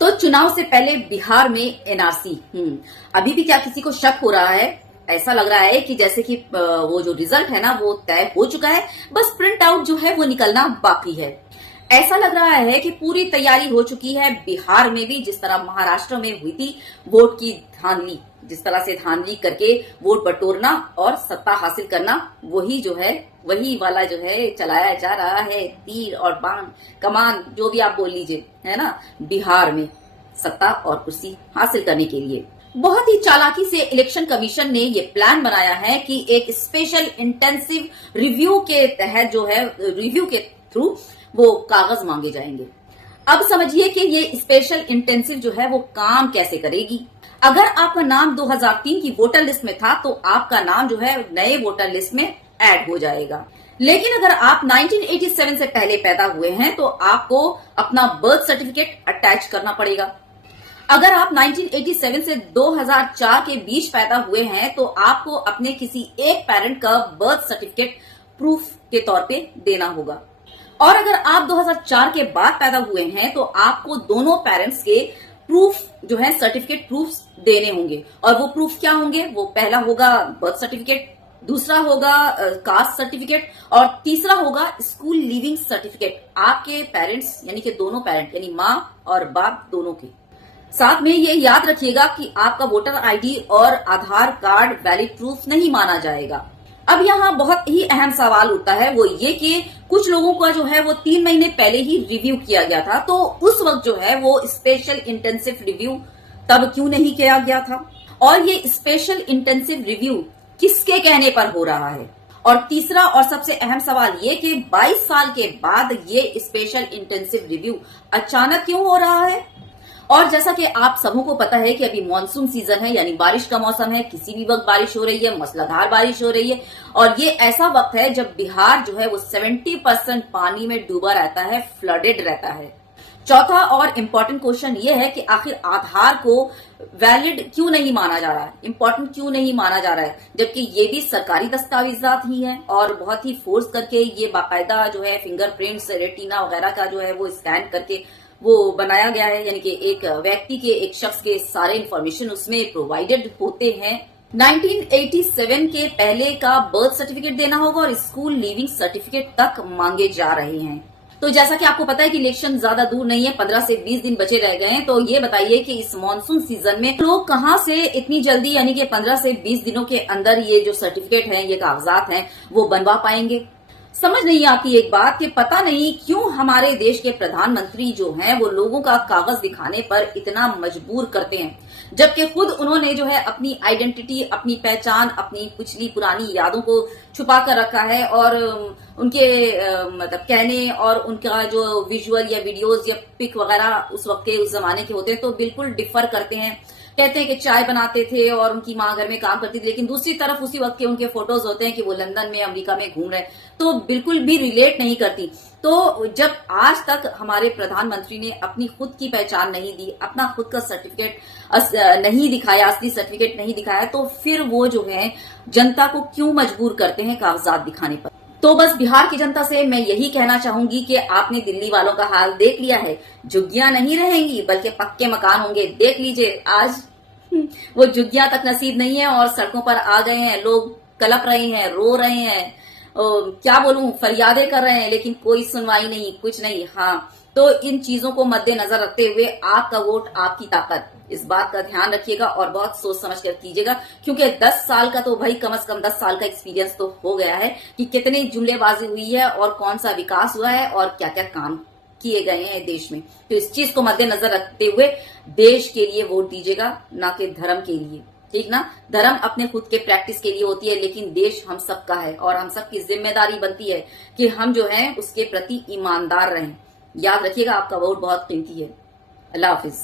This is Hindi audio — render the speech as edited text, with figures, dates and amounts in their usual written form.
तो चुनाव से पहले बिहार में एनआरसी, अभी भी क्या किसी को शक हो रहा है? ऐसा लग रहा है कि जैसे कि वो जो रिजल्ट है ना वो तय हो चुका है, बस प्रिंट आउट जो है वो निकलना बाकी है। ऐसा लग रहा है कि पूरी तैयारी हो चुकी है। बिहार में भी जिस तरह महाराष्ट्र में हुई थी वोट की धांधली, जिस तरह से धांधली करके वोट बटोरना और सत्ता हासिल करना, वही जो है वही वाला जो है चलाया जा रहा है। तीर और बाण कमान जो भी आप बोल लीजिए, है ना, बिहार में सत्ता और कुर्सी हासिल करने के लिए बहुत ही चालाकी से इलेक्शन कमीशन ने ये प्लान बनाया है कि एक स्पेशल इंटेंसिव रिव्यू के तहत जो है, रिव्यू के थ्रू वो कागज मांगे जाएंगे। अब समझिए कि ये स्पेशल इंटेंसिव जो है वो काम कैसे करेगी। अगर आपका नाम 2003 की वोटर लिस्ट में था तो आपका नाम जो है नए वोटर लिस्ट में ऐड हो जाएगा। लेकिन अगर आप 1987 से पहले पैदा हुए हैं तो आपको अपना बर्थ सर्टिफिकेट अटैच करना पड़ेगा। अगर आप 1987 से 2004 के बीच पैदा हुए हैं तो आपको अपने किसी एक पेरेंट का बर्थ सर्टिफिकेट प्रूफ के तौर पे देना होगा। और अगर आप 2004 के बाद पैदा हुए हैं तो आपको दोनों पेरेंट्स के प्रूफ जो है, सर्टिफिकेट प्रूफ देने होंगे। और वो प्रूफ क्या होंगे? वो पहला होगा बर्थ सर्टिफिकेट, दूसरा होगा कास्ट सर्टिफिकेट और तीसरा होगा स्कूल लीविंग सर्टिफिकेट। आपके पेरेंट्स यानी कि दोनों पेरेंट यानी माँ और बाप दोनों के साथ में ये याद रखिएगा कि आपका वोटर आईडी और आधार कार्ड वैलिड प्रूफ नहीं माना जाएगा। अब यहाँ बहुत ही अहम सवाल उठता है, वो ये कि कुछ लोगों का जो है वो 3 महीने पहले ही रिव्यू किया गया था, तो उस वक्त जो है वो स्पेशल इंटेंसिव रिव्यू तब क्यों नहीं किया गया था? और ये स्पेशल इंटेंसिव रिव्यू किसके कहने पर हो रहा है? और तीसरा और सबसे अहम सवाल ये कि 22 साल के बाद ये स्पेशल इंटेंसिव रिव्यू अचानक क्यों हो रहा है? और जैसा कि आप सबों को पता है कि अभी मॉनसून सीजन है, यानी बारिश का मौसम है, किसी भी वक्त बारिश हो रही है, मूसलाधार बारिश हो रही है। और ये ऐसा वक्त है जब बिहार जो है वो 70% पानी में डूबा रहता है, फ्लडेड रहता है। चौथा और इम्पोर्टेंट क्वेश्चन ये है कि आखिर आधार को वैलिड क्यों नहीं माना जा रहा है, इम्पोर्टेंट क्यों नहीं माना जा रहा है, जबकि ये भी सरकारी दस्तावेजात ही है और बहुत ही फोर्स करके ये बाकायदा जो है फिंगरप्रिंट्स, रेटिना वगैरह का जो है वो स्कैन करके वो बनाया गया है। यानी कि एक व्यक्ति के, एक शख्स के सारे इंफॉर्मेशन उसमें प्रोवाइडेड होते हैं। 1987 के पहले का बर्थ सर्टिफिकेट देना होगा और स्कूल लीविंग सर्टिफिकेट तक मांगे जा रहे हैं। तो जैसा कि आपको पता है कि इलेक्शन ज्यादा दूर नहीं है, 15 से 20 दिन बचे रह गए हैं। तो ये बताइए कि इस मॉनसून सीजन में लोग कहां से इतनी जल्दी, यानी कि 15 से 20 दिनों के अंदर ये जो सर्टिफिकेट हैं, ये कागजात हैं, वो बनवा पाएंगे? समझ नहीं आती एक बात कि पता नहीं क्यों हमारे देश के प्रधानमंत्री जो हैं वो लोगों का कागज दिखाने पर इतना मजबूर करते हैं, जबकि खुद उन्होंने जो है अपनी आइडेंटिटी, अपनी पहचान, अपनी पिछली पुरानी यादों को छुपा कर रखा है। और उनके मतलब कहने और उनका जो विजुअल या वीडियोस या पिक वगैरह उस वक्त के, उस जमाने के होते हैं तो बिल्कुल डिफर करते हैं। कहते हैं कि चाय बनाते थे और उनकी माँ घर में काम करती थी, लेकिन दूसरी तरफ उसी वक्त के उनके फोटोज होते हैं कि वो लंदन में, अमेरिका में घूम रहे हैं, तो बिल्कुल भी रिलेट नहीं करती। तो जब आज तक हमारे प्रधानमंत्री ने अपनी खुद की पहचान नहीं दी, अपना खुद का सर्टिफिकेट नहीं दिखाया, असली सर्टिफिकेट नहीं दिखाया, तो फिर वो जो है जनता को क्यों मजबूर करते हैं कागजात दिखाने पर? तो बस बिहार की जनता से मैं यही कहना चाहूंगी कि आपने दिल्ली वालों का हाल देख लिया है। झुग्गियां नहीं रहेंगी बल्कि पक्के मकान होंगे। देख लीजिए, आज वो झुग्गियां तक नसीब नहीं है और सड़कों पर आ गए हैं लोग, कलप रहे हैं, रो रहे हैं, क्या बोलूं, फरियादें कर रहे हैं, लेकिन कोई सुनवाई नहीं, कुछ नहीं। हाँ, तो इन चीजों को मद्देनजर रखते हुए आपका वोट आपकी ताकत, इस बात का ध्यान रखिएगा और बहुत सोच समझ कर कीजिएगा, क्योंकि 10 साल का तो भाई कम से कम 10 साल का एक्सपीरियंस तो हो गया है कि कितनी जुमलेबाजी हुई है और कौन सा विकास हुआ है और क्या क्या काम किए गए हैं देश में। तो इस चीज को मद्देनजर रखते हुए देश के लिए वोट दीजिएगा, ना कि धर्म के लिए, ठीक ना? धर्म अपने खुद के प्रैक्टिस के लिए होती है, लेकिन देश हम सबका है और हम सबकी जिम्मेदारी बनती है कि हम जो है उसके प्रति ईमानदार रहें। याद रखिएगा, आपका वोट बहुत कीमती है। अल्लाह हाफिज।